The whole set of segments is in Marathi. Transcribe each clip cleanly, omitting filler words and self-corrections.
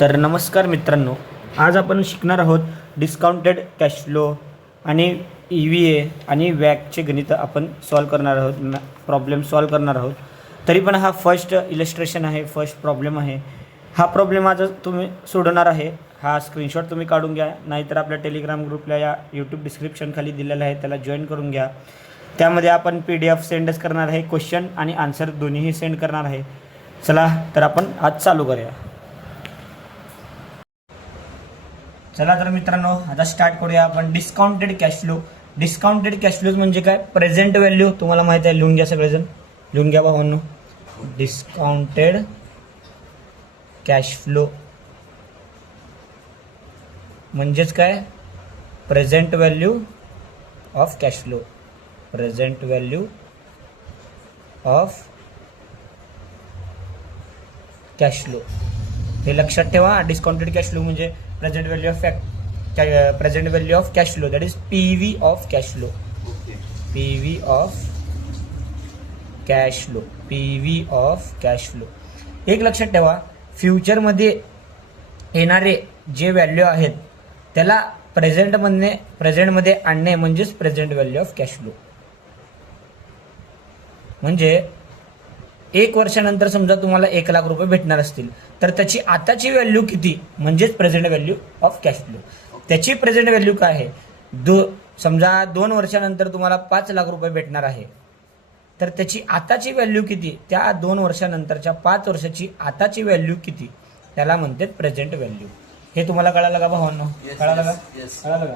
तर नमस्कार मित्रांनो, आज आपण शिकणार आहोत डिस्काउंटेड कॅश फ्लो आणि EVA आणि वॅकचे गणित आपण सॉल्व करणार आहोत, प्रॉब्लेम सॉल्व करणार आहोत. तरी पण हा फर्स्ट इलस्ट्रेशन आहे, फर्स्ट प्रॉब्लेम आहे. हा प्रॉब्लेम आज तुम्ही सोडवणार आहे. हा स्क्रीनशॉट तुम्ही काढून घ्या, नाहीतर आपल्या टेलिग्राम ग्रुपला या यूट्यूब डिस्क्रिप्शन खाली दिलेलं आहे त्याला जॉईन करून घ्या. त्यामध्ये आपण PDF सेंडच करणार आहे, क्वेश्चन आणि आन्सर दोन्हीही सेंड करणार आहे. चला तर आपण आज चालू करूया. चला तर मित्रांनो, आता स्टार्ट करूया आपण. Discounted cash flow. Discounted cash flow म्हणजे काय? Present value. तुम्हाला माहिती आहे, लिहून घ्या सगळेजण, लिहून घ्या भावांनो. डिस्काउंटेड कॅश फ्लो म्हणजेच काय? Present value of cash flow. Present value of cash flow हे लक्षात ठेवा. डिस्काउंटेड कॅश फ्लो म्हणजे present value of cash flow, that is PV of cash flow. PV of cash flow. PV of cash flow. एक लक्षात ठेवा, फ्युचरमध्ये येणारे जे व्हॅल्यू आहेत त्याला प्रेझेंटमध्ये आणणे म्हणजेच present value of cash flow. म्हणजे 1 वर्षानंतर समजा तुम्हाला 1 लाख रुपये भेटणार असतील, तर त्याची आताची व्हॅल्यू किती म्हणजेच present value of cash flow. त्याची प्रेझेंट व्हॅल्यू काय आहे? समजा 2 वर्षानंतर तुम्हाला 5 लाख रुपये भेटणार आहे, तर त्याची आताची व्हॅल्यू किती? त्या 2 वर्षानंतरच्या 5 वर्षाची आताची व्हॅल्यू किती? त्याला म्हणतात प्रेझेंट व्हॅल्यू. हे तुम्हाला कळालं का भावांनो? कळालं का? कळालं का?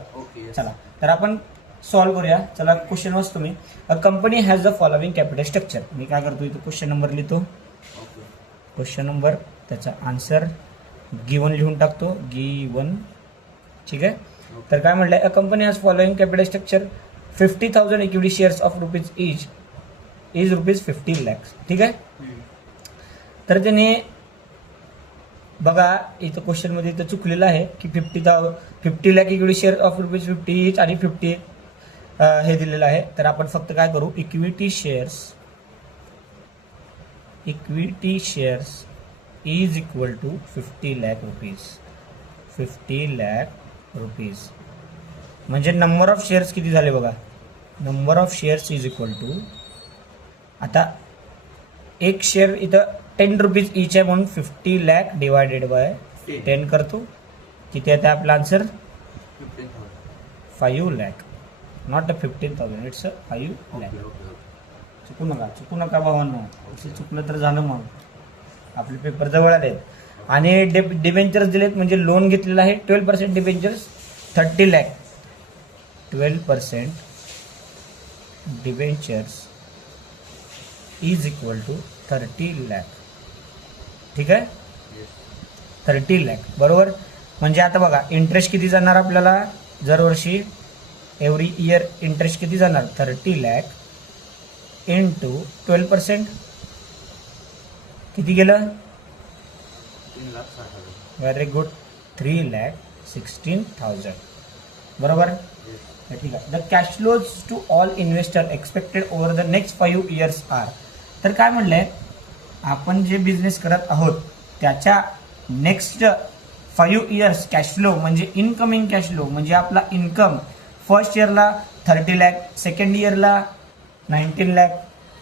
चला तर आपण सॉल्व करूया. चला क्वेश्चन वाचतो मी. A company has the following capital structure. मी काय करतो इथं क्वेश्चन नंबर लिहितो. क्वेश्चन नंबर, त्याचा आन्सर गिवन लिहून टाकतो. गिवन. ठीक आहे. तर काय म्हटलंय? A company has following capital structure. 50,000 equity shares of rupees each is ₹50 lakhs. ठीक आहे. तर त्याने बघा इथं क्वेश्चन मध्ये इथं चुकलेलं आहे की 50 लाख इक्विटी शेअर ऑफ ₹50 इच आणि 50 हे दिलेलं आहे. तर आपण फक्त काय करू? Equity shares is equal to 50 lakh rupees. 50 lakh rupees म्हणजे नंबर ऑफ शेअर्स किती झाले बघा. Number of shares is equal to, आता एक शेअर इथं 10 रुपीज इच आहे म्हणून 50 लाख डिवायडेड बाय 10 करतो. किती आहे आपला answer? 5 lakh. Not 15,000, it's 5 lakh. चुकू नका भावांनो. चुकलं तर झालं, मग आपले पेपर जवळ आले. आणि डिबेंचर्स दिलेत म्हणजे लोन घेतलेलं आहे 12% debentures 30 lakh. 12% debentures is equal to 30 lakh. ठीक आहे. 30 लाख बरोबर. म्हणजे आता बघा इंटरेस्ट किती जाणार आपल्याला दरवर्षी, एव्हरी इयर इंटरेस्ट किती जाणार? 30 लाख इंटू 12%. किती गेलं? 3,60,000. Very good. 3,16,000 बरोबर. ठीक आहे. The cash flows to all investor expected over the next 5 years are. तर काय म्हणलंय? आपण जे बिझनेस करत आहोत त्याच्या नेक्स्ट 5 years कॅश फ्लो म्हणजे इनकमिंग कॅश फ्लो म्हणजे आपला इन्कम फर्स्ट इयरला 30 लाख, सेकंड इयरला 19 लाख,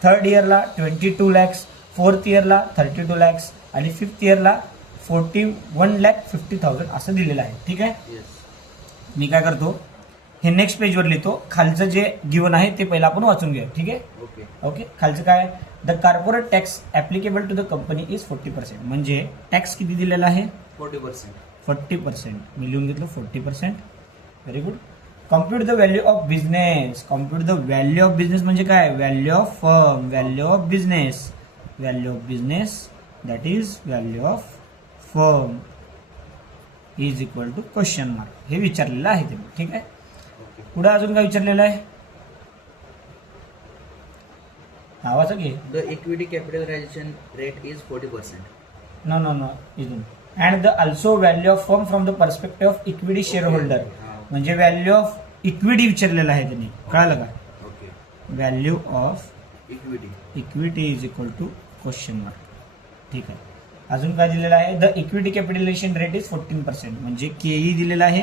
थर्ड इयरला 22 lakhs, फोर्थ इयरला 32 lakhs आणि फिफ्थ इयरला 41,50,000 असं दिलेलं आहे. ठीक आहे. मी काय करतो, हे नेक्स्ट पेजवर लिहितो. खालचं जे गिवन आहे ते पहिलं आपण वाचून घेऊ. ठीक आहे. ओके. खालचं काय? The corporate tax applicable to the company is 40%. म्हणजे टॅक्स किती दिलेला आहे? 40%. मी लिहून घेतलं 40%. Very good. Compute the value of business. Compute the value of business म्हणजे काय? Value of firm. Value of business. Value of business that is value of firm is equal to question mark. हे विचारलेलं आहे ते. ठीक आहे. पुढे अजून काय विचारलेलं आहे? आवाज घे. The equity capitalization rate is 40%. No इथून. And the also value of firm from the perspective of equity share holder. म्हणजे व्हॅल्यू ऑफ इक्विटी विचारलेलं आहे त्यांनी. कळालं का? Value of equity is equal to question mark. ठीक आहे. अजून काय दिलेलं आहे, the equity capitalization rate is 14%. म्हणजे केई दिलेला आहे,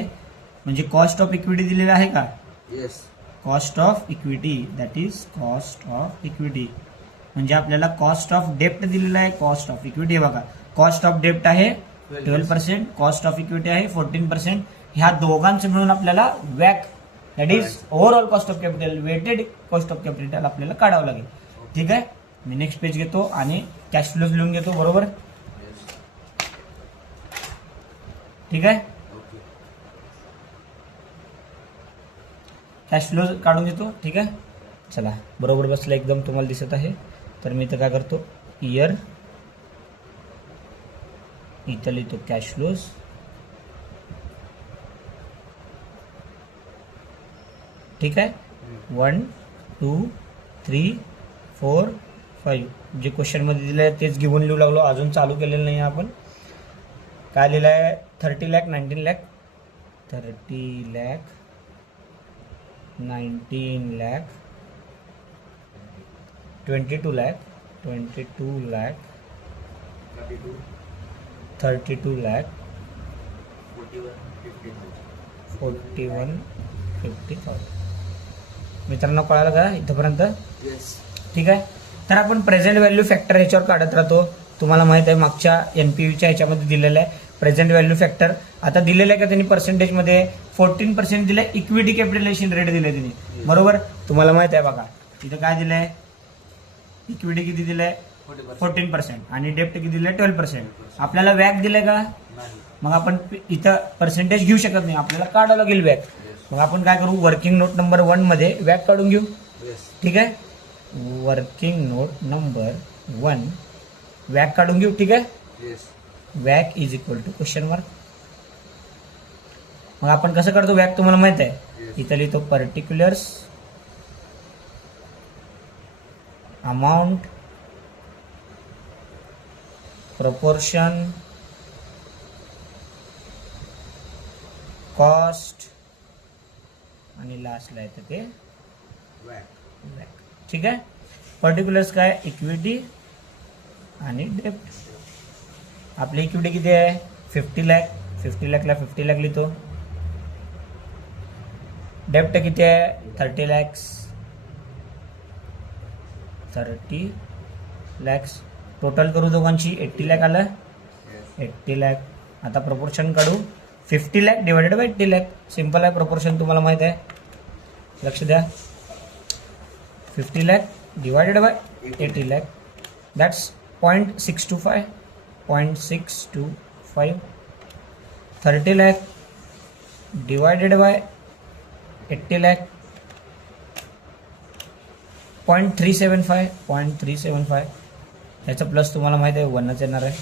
म्हणजे कॉस्ट ऑफ इक्विटी दिलेला आहे का, yes. Cost of equity, that is cost of equity. म्हणजे आपल्याला कॉस्ट ऑफ डेप्ट दिलेला आहे, कॉस्ट ऑफ इक्विटी बघा, कॉस्ट ऑफ डेप्ट आहे 12%, कॉस्ट ऑफ इक्विटी आहे 14%. ह्या दोघांचं मिळून आपल्याला वॅक, that is overall cost of capital, weighted cost of capital आपल्याला काढावं लागेल. ठीक आहे, मी नेक्स्ट पेज घेतो आणि कॅश फ्लोज लिहून घेतो. बरोबर, ठीक आहे. ओके. कॅश फ्लो काढून घेतो. ठीक आहे, चला बरोबर बसलं एकदम, तुम्हाला दिसत आहे. तर मी इथं काय करतो, इयर, इथं लिहितो कॅश फ्लोज, ठीक आहे. 1 2 3 4 5 जे क्वेश्चन मध्ये दिलं आहे तेच घेऊन लिहू लागलो, अजून चालू केलेलं नाही आपण. काय लिहिलं आहे, 30 लाख 19 लाख, 30 लाख 19 लाख, 22 लाख, 22 लाख, 32, 32 लाख, 41, 50,000. 41 50,000. मित्रांनो कळालं का इथंपर्यंत? येस. ठीक आहे. तर आपण प्रेझेंट व्हॅल्यू फॅक्टर ह्याच्यावर काढत राहतो. तुम्हाला माहित आहे मागच्या एनपीव्हीच्या ह्याच्यामध्ये दिलेलं आहे प्रेझेंट व्हॅल्यू फॅक्टर. आता दिलेलं आहे का त्यांनी पर्सेंटेजमध्ये 14% दिलंय, इक्विटी कॅपिटलायझेशन रेट दिले त्यांनी. बरोबर, तुम्हाला माहित आहे बघा इथं काय दिलंय, इक्विटी किती दिलंय 14% आणि डेप्ट किती दिलंय 12%. आपल्याला व्याक दिलंय का, नाही. मग आपण इथं पर्सेंटेज घेऊ शकत नाही, आपल्याला काढावं लागेल व्याक. मग आपण काय करू, वर्किंग नोट नंबर 1 मध्ये व्याक काढून घेऊ. येस. ठीक आहे, वर्किंग नोट नंबर 1 व्याक काढून घेऊ. ठीक आहे, येस. व्याक is equal to question mark. मग आपण कसं करतो व्याक, तुम्हाला माहित आहे. Yes. इथं लिहितो पर्टिक्युलर्स अमाऊंट प्रपोर्शन कॉस्ट आणि लास्टला येतं ते वॅक. व्याक. ठीक आहे, पर्टिक्युलर्स काय, इक्विटी आणि डेप्ट. आपली इक्विटी किती आहे 50 लाख, 50 लाखला 50 लाख लिहितो. डेप्ट किती आहे 30 लॅक्स, 30 लॅक्स. टोटल करू दोघांची 80 लाख आलं, येस. 80 लाख. आता प्रपोर्शन काढू, 50 lakh divided by 80 lakh. Simple आहे प्रपोर्शन, तुम्हाला माहित आहे, लक्ष द्या. 50 lakh divided by 80 lakh, that's 0.625, 0.625. 30 lakh divided by 80 lakh, 0.375, 0.375. ह्याचं प्लस तुम्हाला माहिती आहे 1च येणार आहे.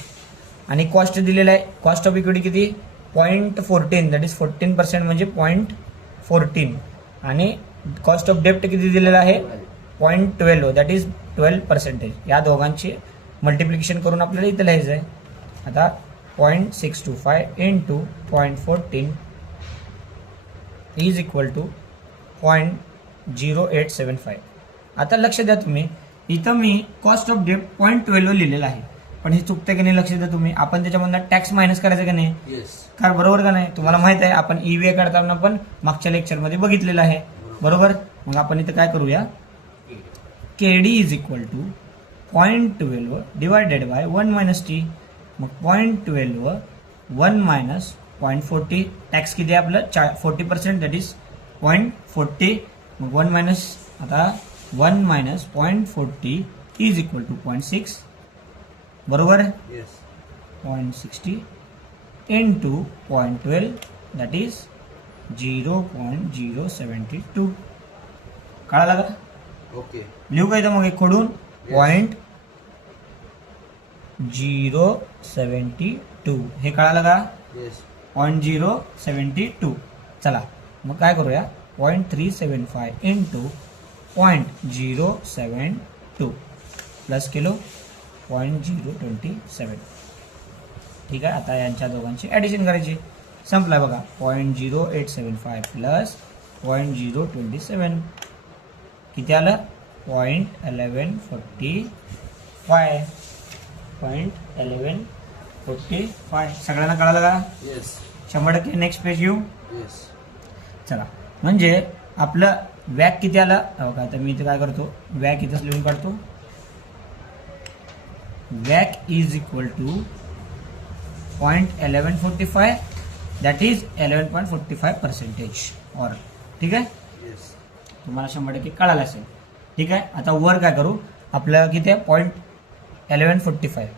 आणि कॉस्ट दिलेला आहे, कॉस्ट ऑफ इक्विटी किती 0.14, दॅट इज 14% म्हणजे 0.14. आणि कॉस्ट ऑफ डेप्ट किती दिलेला आहे 0.12, दॅट इज 12%. या दोघांची मल्टिप्लिकेशन करून आपल्याला इथं लिहायचं आहे. आता 0.625 इंटू 0.14 इज इक्वल टू 0.0875. आता लक्ष द्या तुम्ही, इथं मी कॉस्ट ऑफ डेप्ट 0.12 लिहिलेलं आहे, पण हे चुकतं की नाही लक्ष द्या तुम्ही. आपण त्याच्यामधनं टॅक्स मायनस करायचं का नाही, येस. काय बरोबर का नाही. तुम्हाला माहित आहे आपण ईव्हीए काढताना पण मागच्या लेक्चरमध्ये बघितलेलं आहे. बरोबर, मग आपण इथं काय करूया, KD is equal to 0.12 divided by 1 minus T. मग 0.12 1 मायनस 0.40, टॅक्स किती आहे आपलं 40%, दॅट इज 0.40. मग 1 मायनस, आता 1 मायनस 0.40 इज इक्वल टू 0.6. बरोबर, येस. 0.60 into 0.12 that is 0.072. कळालं का? ओके. लिहू का इथं मग एक खोडून 0.072. हे कळालं का, येस. 0.072. चला मग काय करूया, 0.375 इंटू 0.072 प्लस केलो 0.027. ठीक आहे, आता यांच्या दोघांची ॲडिशन करायची. संपला बघा, 0.0875 प्लस 0.027 किती आलं 0.1145. 45 सगळ्यांना कळालं का? येस 100%. नेक्स्ट पेज घेऊ. येस चला, म्हणजे आपलं वॅक किती आलं बघा. आता मी इथे काय करतो, वॅक इथंच लिहून काढतो. वॅक is equal to 0.1145 that is 11.45%. और ठीक आहे, येस तुम्हाला 100% कळालं असेल. ठीक आहे, आता वर काय करू, आपलं किती आहे 0.1145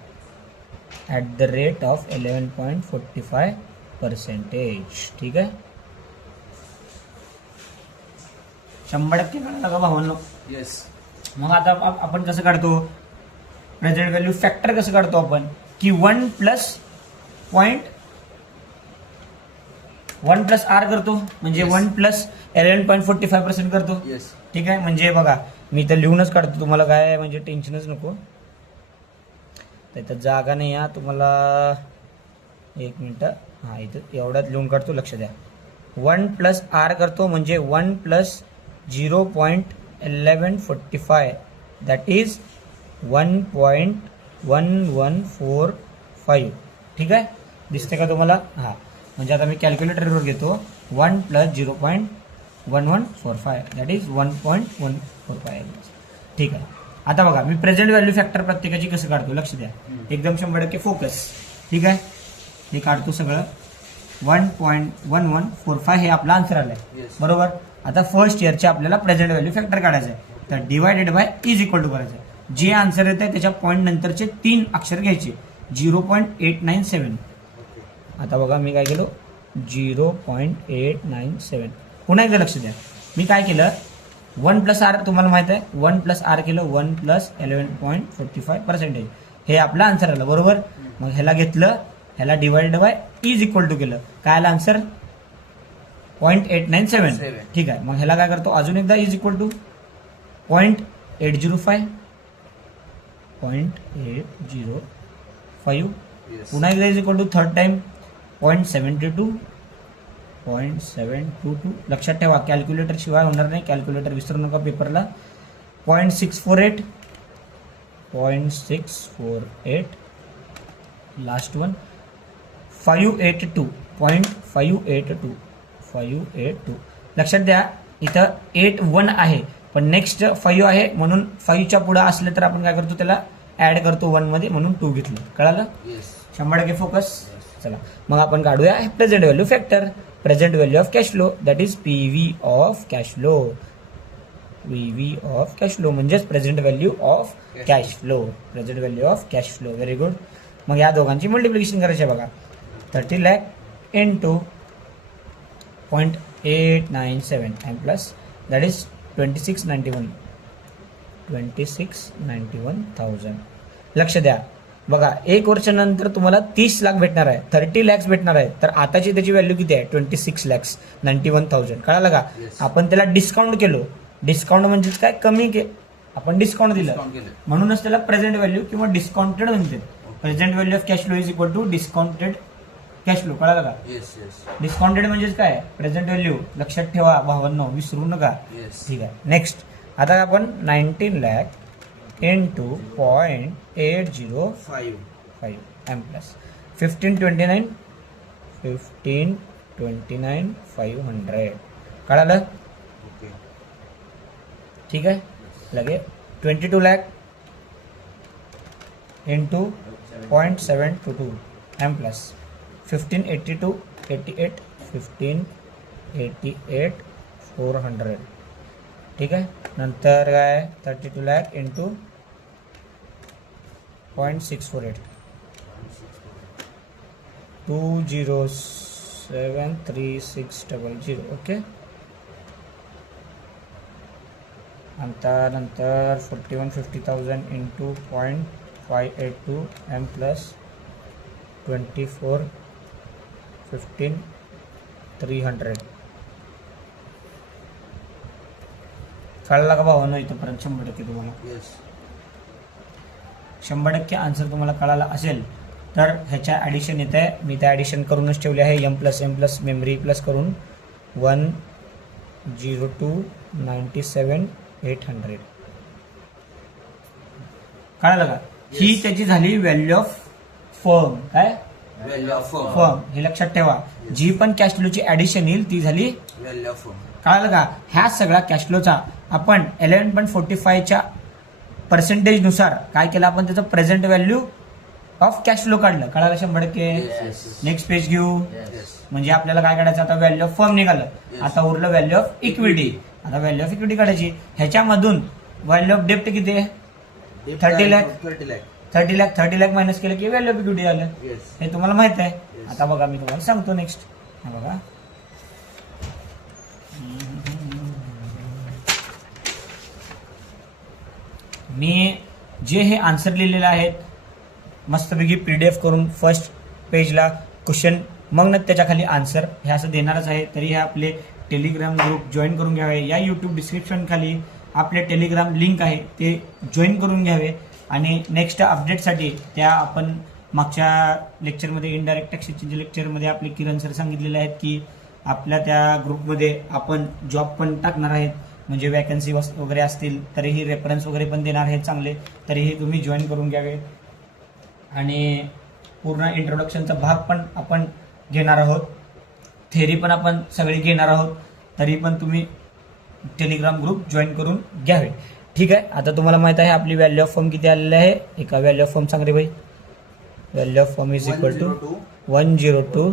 ॲट द रेट ऑफ 11.45%. ठीक आहे, 100% कळालं का भावांनो? येस मग आता आपण कसं काढतो प्रेझेंट व्हॅल्यू फॅक्टर, कसं काढतो आपण की 1 प्लस आर करतो, म्हणजे Yes. 1 प्लस 11.45% करतो. येस ठीक आहे, म्हणजे बघा मी तर लिहूनच काढतो, तुम्हाला काय म्हणजे टेन्शनच नको. तर जागा नाही आहे तुम्हाला, एक मिनटं. हां, इथं एवढ्यात लिहून काढतो, लक्ष द्या. 1 प्लस आर करतो म्हणजे 1 प्लस 0.1145 दॅट इज 1.1145. ठीक आहे, दिसते का तुम्हाला? हां, म्हणजे आता मी कॅल्क्युलेटरवर घेतो. 1 प्लस 0.1145 दॅट इज 1.145. ठीक आहे, आता बघा मी प्रेझेंट व्हॅल्यू फॅक्टर प्रत्येकाची कसं काढतो, लक्ष द्या. एकदम 100% फोकस. ठीक आहे, हे काढतो सगळं. 1.1145 हे आपला आन्सर आलाय. Yes. बरोबर. आता फर्स्ट इयरचे आपल्याला प्रेझेंट व्हॅल्यू फॅक्टर काढायचं आहे, तर divided by is equal to करायचं आहे. जे आन्सर येत आहे त्याच्या पॉईंट नंतरचे 3 अक्षर घ्यायचे. 0.897. ओके आता बघा मी काय केलो, 0.897. पुन्हा एकदा लक्ष द्या, मी काय केलं, 1 प्लस आर तुम्हाला माहित आहे, 1 प्लस आर केलं, 1 प्लस 11.45%. हे आपलं आन्सर आलं. बरोबर. मग ह्याला घेतलं, ह्याला divided by is equal to केलं, काय आलं आन्सर 0.897. ठीक आहे, मग ह्याला काय करतो, अजून एकदा इज इक्वल टू 0.805. 0.805. येस पुन्हा एकदा is equal to third time 0.72. 0.722. लक्षात ठेवा, कॅल्क्युलेटर शिवाय होणार नाही, कॅल्क्युलेटर विसरू नका पेपरला. 0.648. 0.648. Last one 582. 0.582. 582. लक्षात द्या, इथं 81 आहे, पण नेक्स्ट 5 आहे, म्हणून 5च्या पुढे असले तर आपण काय करतो, त्याला ऍड करतो 1 मध्ये, म्हणून 2 घेतलं. कळालं? Yes 100% focus. चला, मग आपण काढूया present value factor. Present value of cash flow that is PV of cash flow. PV of cash flow म्हणजेच present value of cash flow. Present value of cash flow. Very good. मग या दोघांची मल्टिप्लिकेशन करायची आहे बघा. 30 lakh into 0.897 and plus that is 2691. 2691,000. लक्ष द्या बघा, 1 वर्षानंतर तुम्हाला 30 लाख भेटणार आहे, 30 लॅक्स भेटणार आहे. तर आताची त्याची व्हॅल्यू किती आहे, 26,91,000. कळालं का? Yes. आपण त्याला डिस्काउंट केलो. डिस्काउंट म्हणजेच काय, कमी आपण डिस्काउंट दिलं, Discount केलं. म्हणूनच त्याला प्रेझेंट व्हॅल्यू किंवा डिस्काउंटेड म्हणते. Present value of cash flow is equal to discounted cash flow. कळालं का? येस येस डिस्काउंटेड म्हणजेच काय, प्रेझेंट व्हॅल्यू. लक्षात ठेवा भावांनो, विसरू नका. येस ठीक आहे, नेक्स्ट. आता आपण 19 लाख इंटू 0.805 एम प्लस 1529,500. कळालं? ओके ठीक आहे, लगे 22 लाख इंटू 0.722 एम प्लस 1588 ठीक आहे. नंतर काय 32 लाख इंटू 0.648 2073600. ओके. नंतर 4150,000 इंटू 0.582 एम प्लस 24,15,300. कळला का भावांनो इथंपर्यंत? 100% तुम्हाला येस 100% आन्सर तुम्हाला कळाला असेल तर ह्याच्या ॲडिशन येत आहे. मी त्या ॲडिशन करूनच ठेवले आहे. एम प्लस मेमरी प्लस करून 102,97,800. कळालं का? ही त्याची झाली व्हॅल्यू ऑफ फर्म. काय व्हॅल्यू ऑफ फर्म. फर्म हे लक्षात ठेवा. जी पण कॅश फ्लोची ऍडिशन येईल ती झाली. Value of firm. कळालं का? ह्या सगळ्या कॅश फ्लोचा आपण 11.45च्या पर्सेंटेज नुसार काय केलं आपण त्याचं present value of cash flow काढलं. कळालं 100%. Yes. नेक्स्ट पेज घेऊ. Yes. म्हणजे आपल्याला काय काढायचं आता व्हॅल्यू ऑफ फर्म निघालं. Yes. आता उरलं व्हॅल्यू ऑफ इक्विटी. आता व्हॅल्यू ऑफ इक्विटी काढायची. ह्याच्यामधून व्हॅल्यू ऑफ डेप्ट किती आहे? 30 लाख. 30 लाख. 30 लाख मायनस केलं की व्हॅल्यू ऑफ इक्विटी आलं. येस. हे तुम्हाला माहित आहे. Yes. आता बघा मी तुम्हाला सांगतो नेक्स्ट. हा बघा मी जे हे आन्सर लिहिलेले आहेत मस्तपैकी PDF करून फर्स्ट पेजला क्वेश्चन मग ना त्याच्या खाली आन्सर हे असं देणारच आहे. तरी हे आपले टेलिग्राम ग्रुप जॉईन करून घ्यावे. या यूट्यूब डिस्क्रिप्शन खाली आपले टेलिग्राम लिंक आहे ते जॉईन करून घ्यावे. आणि नेक्स्ट अपडेटसाठी त्या आपण मागच्या लेक्चरमध्ये इनडायरेक्ट टॅक्सेसच्या लेक्चरमध्ये आपले किरण सर सांगितलेले आहेत की आपल्या त्या ग्रुपमध्ये आपण जॉब पण टाकणार आहेत. म्हणजे वॅकन्सी वगैरे असतील तरीही रेफरन्स वगैरे पण देणार आहेत चांगले. तरीही तुम्ही जॉईन करून घ्यावे. आणि पूर्ण इंट्रोडक्शनचा भाग पण आपण घेणार आहोत. थेरी पण आपण सगळी घेणार आहोत. तरी पण तुम्ही टेलिग्राम ग्रुप जॉईन करून घ्यावे. ठीक आहे. आता तुम्हाला माहित आहे आपली व्हॅल्यू ऑफ फर्म किती आलेली आहे. एका व्हॅल्यू ऑफ फर्म सांग रे भाई. Value of firm is equal to 102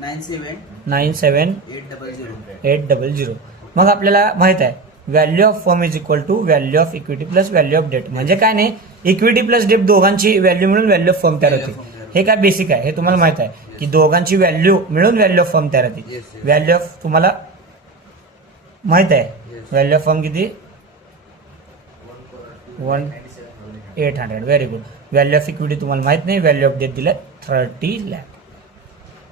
97 97 800. 800. मग आपल्याला माहित आहे value of firm is equal to value of equity plus value of debt. म्हणजे काय नाही इक्विटी प्लस डेट दोघांची व्हॅल्यू मिळून व्हॅल्यू ऑफ फर्म तयार होते. हे काय बेसिक आहे. हे तुम्हाला माहित आहे की दोघांची व्हॅल्यू मिळून व्हॅल्यू ऑफ फर्म तयार होते. Yes, yes. व्हॅल्यू ऑफ तुम्हाला माहित आहे Yes. व्हॅल्यू ऑफ फर्म किती 1800. Very good. Value of equity तुम्हाला माहित नाही. व्हॅल्यू ऑफ डेट दिलं 30 लाख.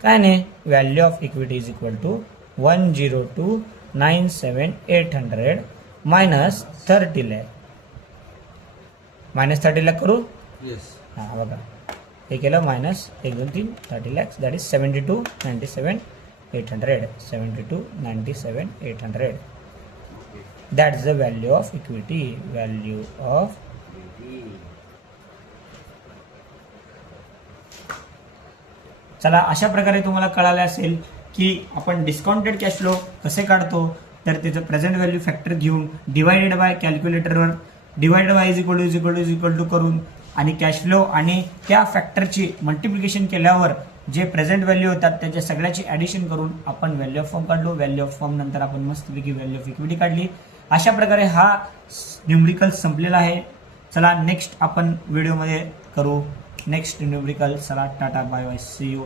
काय नाही value of equity is equal to 102,97,800 minus 30 lakh. Minus 30 lakh करू. येस. हा बघा हे केलं minus 1 2 3 30 lakhs that is 72,97,800. 72,97,800. That is the value of equity. Value of चला अशा प्रकारे तुम्हाला कळाले असेल की आपण डिस्काउंटेड कॅश फ्लो कसे काढतो. तर त्याचं प्रेझेंट व्हॅल्यू फॅक्टर घेऊन डिवायडेड बाय कॅल्क्युलेटरवर divided by is equal to करून आणि कॅश फ्लो आणि त्या फॅक्टरची मल्टिप्लिकेशन केल्यावर जे प्रेझेंट व्हॅल्यू होतात त्याच्या सगळ्याची ॲडिशन करून आपण व्हॅल्यू ऑफ फर्म काढलो. व्हॅल्यू ऑफ फर्म नंतर आपण मस्तपैकी व्हॅल्यू ऑफ इक्विटी काढली. अशा प्रकारे हा न्यूमरिकल संपलेला आहे. चला नेक्स्ट आपण व्हिडिओमध्ये करू नेक्स्ट न्यूमरिकल. चला tata bye bye see you.